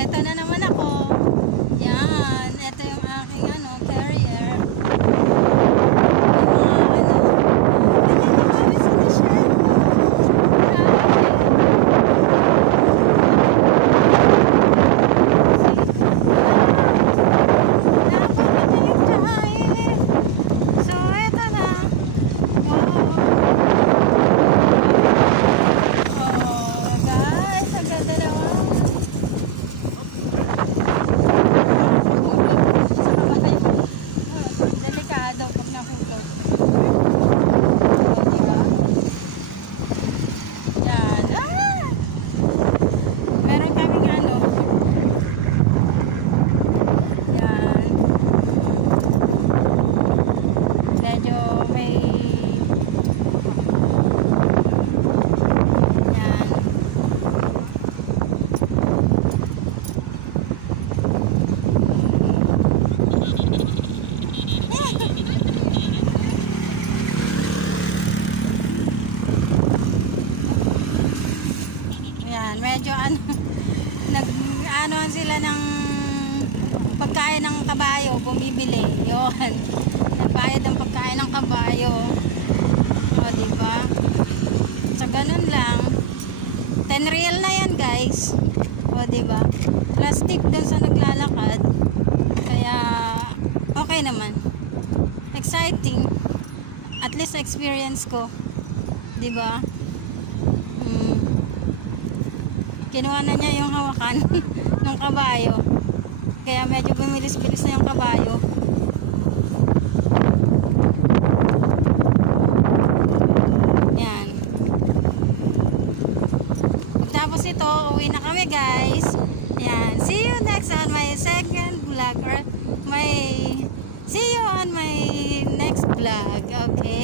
eto na naman ako. Yan, eto yung aking ano, carrier. Medyo ano nag-anoan sila ng pagkain ng kabayo, bumibili. Yun. Nagbayad ng pagkain ng kabayo. O, diba? So, ganun lang. 10 real na yan, guys. O, diba? Plastic dun sa naglalakad. Kaya, okay naman. Exciting. At least experience ko. Diba? Kinuha na niya yung hawakan ng kabayo. Kaya medyo bumilis-bilis na yung kabayo. Yan. Pagtapos ito, uwi na kami, guys. Yan. See you next on my second vlog. Or see you on my next vlog. Okay.